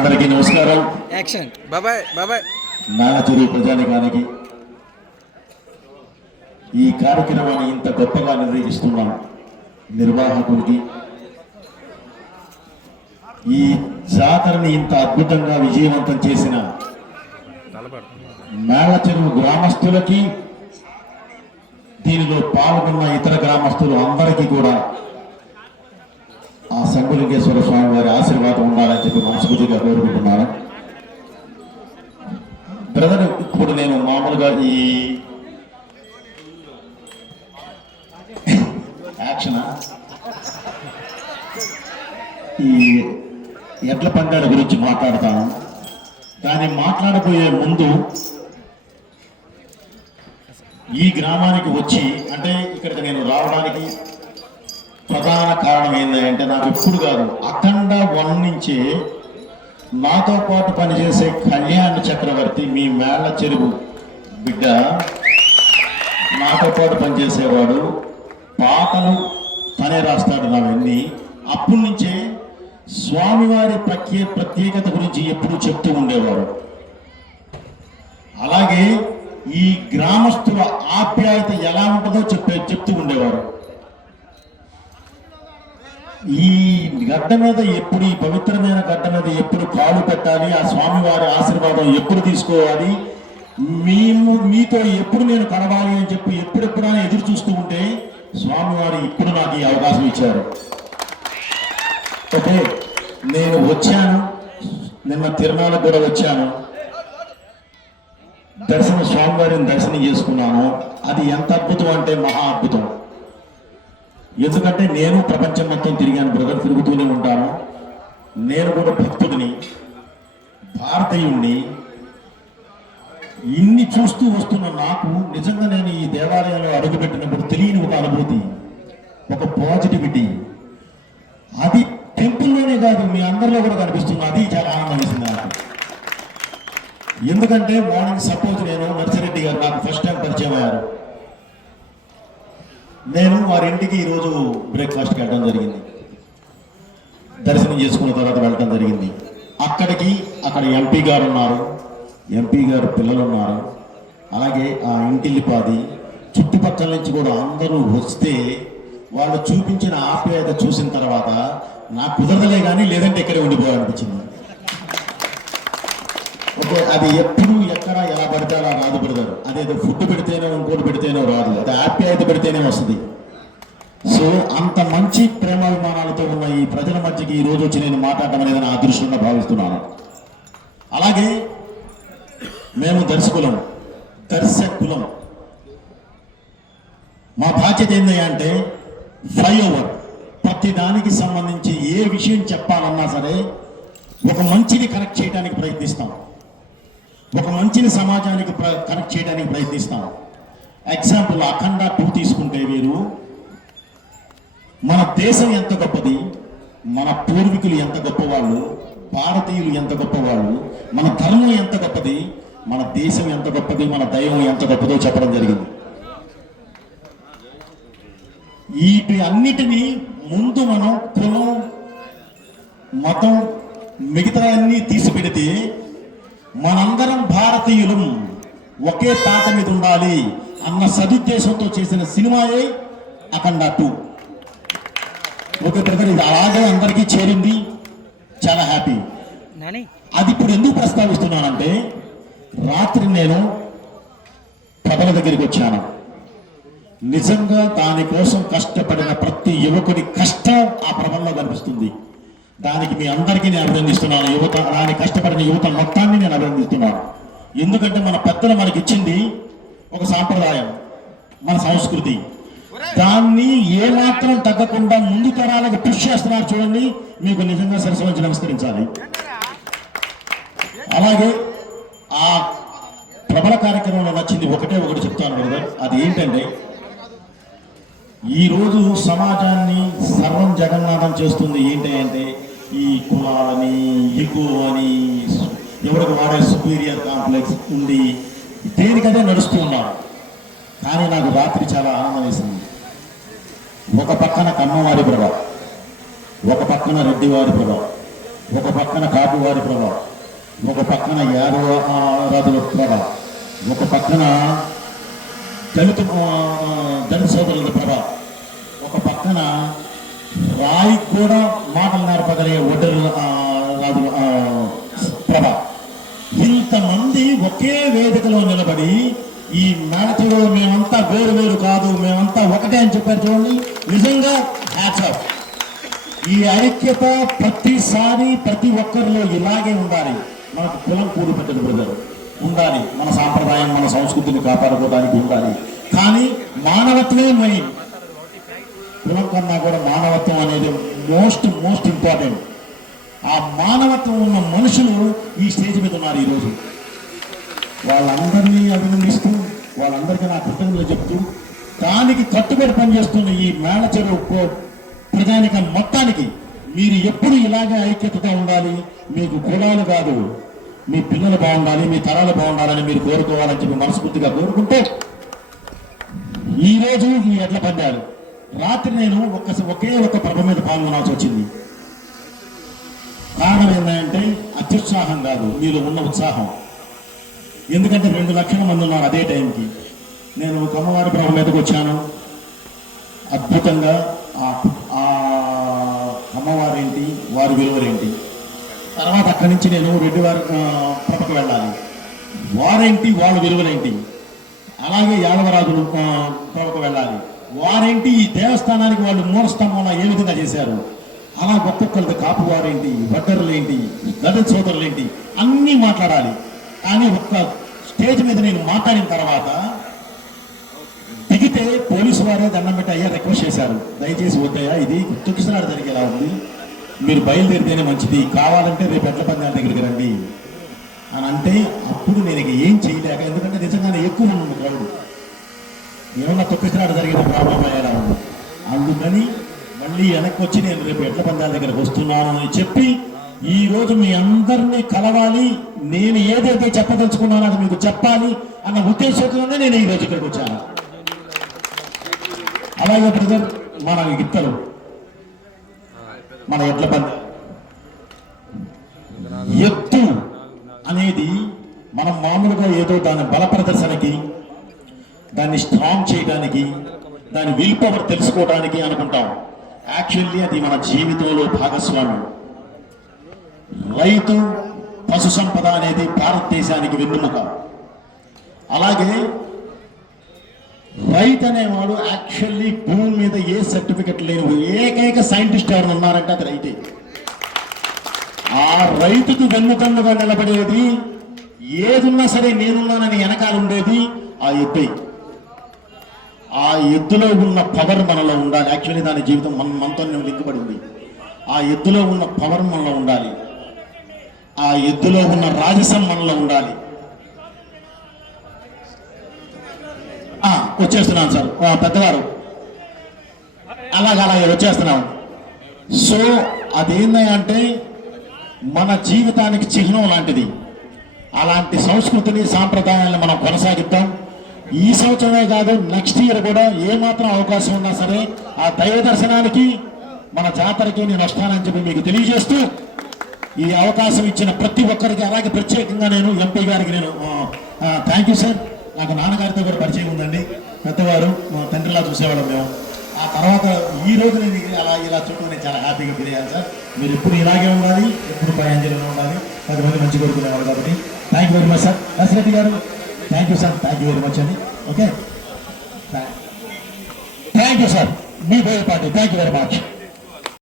అందరికీ నమస్కారం. యాక్షన్ బాబాయ్ బాబాయ్ నాగచిరి ప్రజానికానికి ఈ కార్యక్రమాన్ని ఇంత గొప్పగా నిర్వహిస్తున్నాం నిర్వాహకుడికి ఈ జాతరని ఇంత అద్భుతంగా విజయవంతం చేసిన మేళ చెరువు గ్రామస్తులకి దీనిలో పాల్గొన్న ఇతర గ్రామస్తులు అందరికీ కూడా ఆ శంభులింగేశ్వర స్వామి వారి ఆశీర్వాదం ఉండాలని చెప్పి మనస్ఫూర్తిగా కోరుకుంటున్నాను. బ్రదర్ ఇప్పుడు నేను మామూలుగా ఈ యాక్షన్? ఈ ఎడ్ల పందాల గురించి మాట్లాడతాను. దాన్ని మాట్లాడబోయే ముందు ఈ గ్రామానికి వచ్చి అంటే ఇక్కడికి నేను రావడానికి ప్రధాన కారణం ఏంటంటే నాకు ఇప్పుడు కాదు. అఖండ వన్ నుంచి నాతో పాటు పనిచేసే కళ్యాణ్ చక్రవర్తి మీ మేళ్ళ చెరువు బిడ్డ నాతో పాటు పనిచేసేవాడు. పాటలు తనే రాస్తాడు నావన్నీ అప్పటి నుంచే స్వామివారి ప్రత్యే ప్రత్యేకత గురించి ఎప్పుడూ చెప్తూ ఉండేవారు. అలాగే ఈ గ్రామస్తుల ఆప్యాయత ఎలా ఉంటుందో చెప్పే చెప్తూ ఉండేవారు. ఈ గడ్డ మీద ఎప్పుడు ఈ పవిత్రమైన గడ్డ మీద ఎప్పుడు కాలు పెట్టాలి? ఆ స్వామివారి ఆశీర్వాదం ఎప్పుడు తీసుకోవాలి? మేము మీతో ఎప్పుడు నేను కలవాలి అని చెప్పి ఎప్పుడెప్పుడైనా ఎదురు చూస్తూ ఉంటే స్వామివారు ఇప్పుడు నాకు ఈ అవకాశం ఇచ్చారు. ఓకే నేను వచ్చాను నిన్న తిరునాళ్ళకు కూడా వచ్చాను. దర్శనం స్వామివారిని దర్శనం చేసుకున్నాను. అది ఎంత అద్భుతం అంటే మహా అద్భుతం. ఎందుకంటే నేను ప్రపంచం మొత్తం తిరిగాను బ్రదర్ తిరుగుతూనే ఉంటాను. నేను కూడా భక్తుడిని భారతీయుణ్ణి ఇన్ని చూస్తూ వస్తున్న నాకు నిజంగా నేను ఈ దేవాలయంలో అడుగుపెట్టినప్పుడు తెలియని ఒక అనుభూతి ఒక పాజిటివిటీ అది టెంపుల్లోనే కాదు మీ అందరిలో కూడా కనిపిస్తుంది. అది చాలా ఆనందం నాకు. ఎందుకంటే మార్నింగ్ సపోజ్ నేను నర్సిరెడ్డి గారు నాకు ఫస్ట్ టైం పరిచయం అయ్యారు. నేను వారి ఇంటికి ఈరోజు బ్రేక్ఫాస్ట్కి వెళ్ళడం జరిగింది. దర్శనం చేసుకున్న తర్వాత వెళ్ళడం జరిగింది. అక్కడికి అక్కడ ఎంపీ గారు ఉన్నారు. ఎంపీ గారు పిల్లలు ఉన్నారు. అలాగే ఆ ఇంటిల్లిపాది చుట్టుపక్కల నుంచి కూడా అందరూ వస్తే వాళ్ళు చూపించిన ఆప్యాయత చూసిన తర్వాత నాకు కుదరదలే కానీ లేదంటే ఇక్కడే ఉండిపోవాలనిపించింది. ఓకే అది ఎప్పుడు ఎక్కడ ఎలా పడితే అలా రాదు పెడతారు అదేదో ఫుడ్ పెడితేనే ఇంకోటి పెడితేనే రాదు. అది ఆప్యాయత పెడితేనే వస్తుంది. సో అంత మంచి ప్రేమాభిమానాలతో ఉన్న ఈ ప్రజల మధ్యకి ఈ రోజు వచ్చి నేను మాట్లాడటం అనేది నా అదృష్టంగా భావిస్తున్నాను. అలాగే మేము దర్శకులం దర్శకులం. మా బాధ్యత ఏంటంటే అంటే ఫ్లైఓవర్ ప్రతి దానికి సంబంధించి ఏ విషయం చెప్పాలన్నా సరే ఒక మంచిని కనెక్ట్ చేయడానికి ప్రయత్నిస్తాం. ఒక మంచిని సమాజానికి ప్ర- కనెక్ట్ చేయడానికి ప్రయత్నిస్తాం. ఎగ్జాంపుల్ అఖండ టూ తీసుకుంటే మీరు మన దేశం ఎంత గొప్పది మన పూర్వీకులు ఎంత గొప్పవాళ్ళు భారతీయులు ఎంత గొప్పవాళ్ళు మన ధర్మం ఎంత గొప్పది మన దేశం ఎంత గొప్పది మన దైవం ఎంత గొప్పదో చెప్పడం జరిగింది. వీటి అన్నిటినీ ముందు మనం కులం మతం మిగతా అన్నీ తీసి పెడితే మనందరం భారతీయులం. ఒకే తాట మీద ఉండాలి అన్న సదుద్దేశంతో చేసిన సినిమాయే అఖండ టూ. ఓకే బ్రదర్ ఇది అలాగే అందరికీ చేరింది. చాలా హ్యాపీ. అది ఇప్పుడు ఎందుకు ప్రస్తావిస్తున్నానంటే రాత్రి నేను ప్రజల దగ్గరికి వచ్చాను. నిజంగా దానికోసం కష్టపడిన ప్రతి యువకుడి కష్టం ఆ ప్రభంలో కనిపిస్తుంది. దానికి మీ అందరికీ నేను అభినందిస్తున్నాను. యువత దాని కష్టపడిన యువత మొత్తాన్ని నేను అభినందిస్తున్నాను. ఎందుకంటే మన పెద్దలు మనకి ఇచ్చింది ఒక సాంప్రదాయం మన సంస్కృతి. దాన్ని ఏమాత్రం తగ్గకుండా ముందు తరాలకు పుష్ చేస్తున్నారు చూడండి. మీకు నిజంగా సరస్సు నుంచి నమస్కరించాలి. అలాగే ఆ ప్రబల కార్యక్రమంలో నచ్చింది ఒకటే ఒకటి చెప్తాను బ్రదర్ అది ఏంటంటే ఈ రోజు సమాజాన్ని సర్వం జగన్నాథం చేస్తుంది ఏంటి అంటే ఈ కులాలని ఇగో అని ఎవరికి వాడే సుపీరియర్ కాంప్లెక్స్ ఉండి దేనికదే నడుస్తూ ఉన్నారు. కానీ నాకు రాత్రి చాలా ఆనందం వేసింది ఒక పక్కన కమ్మవారి ప్రభ ఒక పక్కన రెడ్డివారి ప్రభావం ఒక పక్కన కాపువారి ప్రభావం ఒక పక్కన యాదవ ఆరాధుల ప్రభావం ఒక పక్కన దళిత దళిత సోదరుల ప్రభావం ఒక పక్కన రాయి కూడా మాటలు నేర్పగలిగే ఒడ్డరు ప్రభ. ఇంతమంది ఒకే వేదికలో నిలబడి ఈ మేళతో మేమంతా వేరు వేరు కాదు మేమంతా ఒకటే అని చెప్పారు చూడండి. నిజంగా హ్యాట్స్ ఈ ఐక్యత ప్రతిసారి ప్రతి ఒక్కరిలో ఇలాగే ఉండాలి. మనకు కులం కూడి పెట్టదు బ్రదర్. ఉండాలి. మన సాంప్రదాయం మన సంస్కృతిని కాపాడుకోవడానికి ఉండాలి. కానీ మానవత్వమే మెయిన్. కులం కన్నా కూడా మానవత్వం అనేది మోస్ట్ మోస్ట్ ఇంపార్టెంట్. ఆ మానవత్వం ఉన్న మనుషులు ఈ స్టేజ్ మీద ఉన్నారు ఈరోజు. వాళ్ళందరినీ అభినందిస్తూ వాళ్ళందరికీ నా కృతజ్ఞతలు చెప్తూ దానికి కట్టుబడి పనిచేస్తున్న ఈ మేళ చెరువు కో- ప్రజానికం మొత్తానికి మీరు ఎప్పుడు ఇలాగే ఐక్యతగా ఉండాలి మీకు కులాలు కాదు. మీ పిల్లలు బాగుండాలి మీ తరాలు బాగుండాలని మీరు కోరుకోవాలని చెప్పి మనస్ఫూర్తిగా కోరుకుంటే ఈ రోజు ఈ ఎడ్ల పందాలు రాత్రి నేను ఒక్క ఒకే ఒక్క ప్రభ మీద పాల్గొనాల్సి వచ్చింది. కారణం ఏంటంటే అత్యుత్సాహం కాదు మీలో ఉన్న ఉత్సాహం. ఎందుకంటే రెండు లక్షల మంది ఉన్నారు అదే టైంకి. నేను కొమ్మవారి ప్రభ మీదకి వచ్చాను. అద్భుతంగా ఆ- అమ్మవారేంటి వారి విలువలేంటి తర్వాత అక్కడి నుంచి నేను రెడ్డివారి ప్రభకు వెళ్ళాలి. వారేంటి వాళ్ళ విలువలేంటి అలాగే యాదవరాజులు ప్రభకు వెళ్ళాలి. వారేంటి ఈ దేవస్థానానికి వాళ్ళు మూలస్తంభంలో ఏ విధంగా చేశారు? అలా ఒక్కొక్కరిది కాపు వారేంటి? వడ్డరులేంటి? దళిత సోదరులేంటి? అన్నీ మాట్లాడాలి. కానీ ఒక్క స్టేజ్ మీద నేను మాట్లాడిన తర్వాత దిగితే పోలీసు వారే దండం పెట్టి అయ్యా రిక్వెస్ట్ చేశారు. దయచేసి వద్దయ్యా ఇది తుకిసలాడ జరిగేలా ఉంది. మీరు బయలుదేరితేనే మంచిది. కావాలంటే రేపు ఎట్ల పందాల దగ్గరికి రండి. అని అంటే అప్పుడు నేను ఇక ఏం చేయలేక ఎందుకంటే నిజంగానే ఎక్కువ ఉన్నాను క్రౌడ్ ఏమన్నా తొక్కిసలాడ జరిగిన ప్రాబ్లం అయ్యేలా అందుకని మళ్ళీ వెనక్కి వచ్చి నేను రేపు ఎట్ల పందాల దగ్గరకు వస్తున్నాను అని చెప్పి ఈ రోజు మీ అందరినీ కలవాలి. నేను ఏదైతే చెప్పదలుచుకున్నానో అది మీకు చెప్పాలి అన్న ఉద్దేశంతోనే నేను ఈ రోజు ఇక్కడికి వచ్చాను. అలాగే బ్రదర్ మన గిత్తలు మన ఎడ్ల పంద. ఎత్తు అనేది మనం మామూలుగా ఏదో దాని బల ప్రదర్శనకి దాన్ని స్ట్రాంగ్ చేయడానికి దాని విల్ పవర్ తెలుసుకోవడానికి అనుకుంటాం. యాక్చువల్లీ అది మన జీవితంలో భాగస్వామ్యం. రైతు పశు సంపద అనేది భారతదేశానికి వెన్నుముక. అలాగే రైతు అనేవాడు యాక్చువల్లీ భూమి మీద ఏ సర్టిఫికెట్ లేని ఏకైక సైంటిస్ట్ ఎవరు ఉన్నారంటే అది రైతే. ఆ రైతుకు వెన్నుకన్నుగా నిలబడేది ఏదున్నా సరే నేనున్నానని వెనకాల ఉండేది ఆ ఎద్దే. ఆ ఎద్దులో ఉన్న పవర్ మనలో ఉండాలి. యాక్చువల్లీ దాని జీవితం మన మనతో లింకబడి ఉంది. ఆ ఎద్దులో ఉన్న పవర్ మనలో ఉండాలి. ఆ ఎద్దులో ఉన్న రాజసం మనలో ఉండాలి. వచ్చేస్తున్నాను సార్. పెద్దగారు పెద్దవారు. అలాగే అలాగే వచ్చేస్తున్నాం. సో అదేంది అంటే మన జీవితానికి చిహ్నం లాంటిది. అలాంటి సంస్కృతిని సాంప్రదాయాలను మనం కొనసాగిద్దాం. ఈ సంవత్సరమే కాదు నెక్స్ట్ ఇయర్ కూడా ఏమాత్రం అవకాశం ఉన్నా సరే ఆ దైవ దర్శనానికి మన జాతరకి నేను వస్తానని చెప్పి మీకు తెలియజేస్తూ ఈ అవకాశం ఇచ్చిన ప్రతి ఒక్కరికి అలాగే ప్రత్యేకంగా నేను ఎంపీ గారికి నేను థ్యాంక్ యూ సార్ నాకు నాన్నగారితో కూడా పరిచయం ఉందండి. పెద్దవారు మా తండ్రిలా చూసేవాళ్ళం మేము. ఆ తర్వాత ఈ రోజు నేను అలా ఇలా చూడటం నేను చాలా హ్యాపీగా ఫీల్ అయ్యాను సార్ మీరు ఎప్పుడు ఇలాగే ఉండాలి ఎప్పుడు పయాంజలిలో ఉండాలి పది మంది మంచి కోరుకునేవాళ్ళు కాబట్టి. Thank you very much sir Dasareddy గారు thank you sir thank you very much అండి okay thank you sir me Boyapati thank you very much